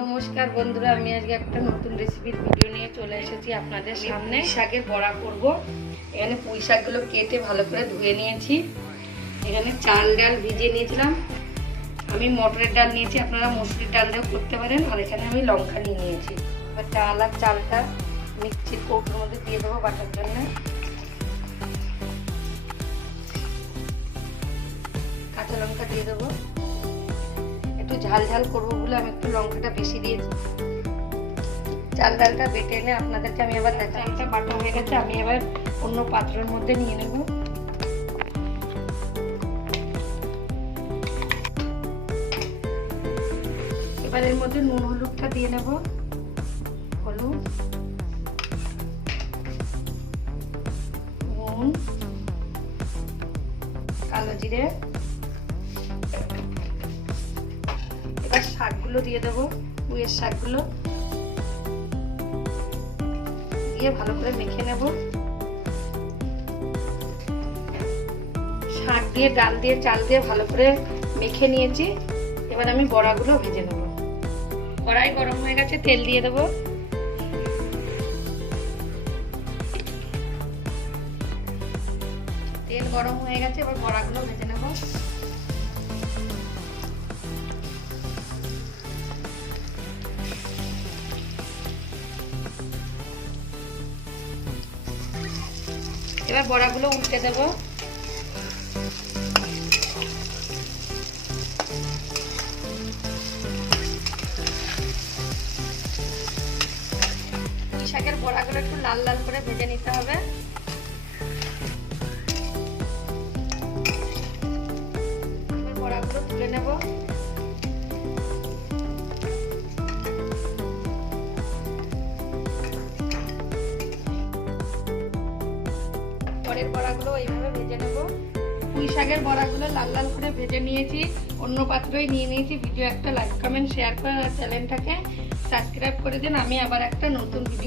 নমস্কার বন্ধুরা, আমি আজকে একটা নতুন রেসিপির ভিডিও নিয়ে চলে এসেছি আপনাদের সামনে। শাকের বড়া করব। এখানে পুঁই শাকগুলো কেটে ভালো করে ধুয়ে নিয়েছি। এখানে চাল ডাল ভিজিয়ে নিয়েছিলাম। আমি মটরের ডাল নিয়েছি, আপনারা মসুরির ডাল দিয়েও করতে পারেন। আর এখানে আমি লঙ্কা নিয়ে নিয়েছি। এবার ডাল আর চালটা মিক্সির কৌটোর মধ্যে দিয়ে দেবো বাটার জন্য। কাঁচা লঙ্কা দিয়ে দেবো। একটু ঝাল ঝাল করবো বলে আমি একটু লঙ্কাটা বেশি দিয়েছি। চাল ডালটা বেটে এনে আপনাদেরকে আমি এবার দেখা, এটা বাটা হয়ে গেছে। আমি এবার অন্য পাত্রের মধ্যে নিয়ে নেব। এবার এর মধ্যে নুন হলুদটা দিয়ে নেব। হলুদ, নুন, কালো জিরে। এবার শাকগুলো দিয়ে দেবো, পুঁইয়ের শাকগুলো দিয়ে ভালো করে মেখে নেব। শাক দিয়ে, ডাল দিয়ে, চাল দিয়ে ভালো করে মেখে নিয়েছি। এবার আমি বড়াগুলো ভেজে নেব। কড়াই গরম হয়ে গেছে, তেল দিয়ে দেবো। তেল গরম হয়ে গেছে, এবার বড়াগুলো ভেজে নেব। এবার বড়াগুলো উল্টে দেব। পুঁই শাকের বড়াগুলো একটু লাল লাল করে ভেজে নিতে হবে। এবার বড়াগুলো তুলে নেব। পরের বড়াগুলো এইভাবে ভেজে নেব। পুঁই শাকের বড়াগুলো লাল লাল করে ভেজে নিয়েছি, অন্য পাত্রই নিয়ে নিয়েছি। ভিডিও একটা লাইক কমেন্ট শেয়ার করে আর চ্যানেলটাকে সাবস্ক্রাইব করে দিন। আমি আবার একটা নতুন ভিডিও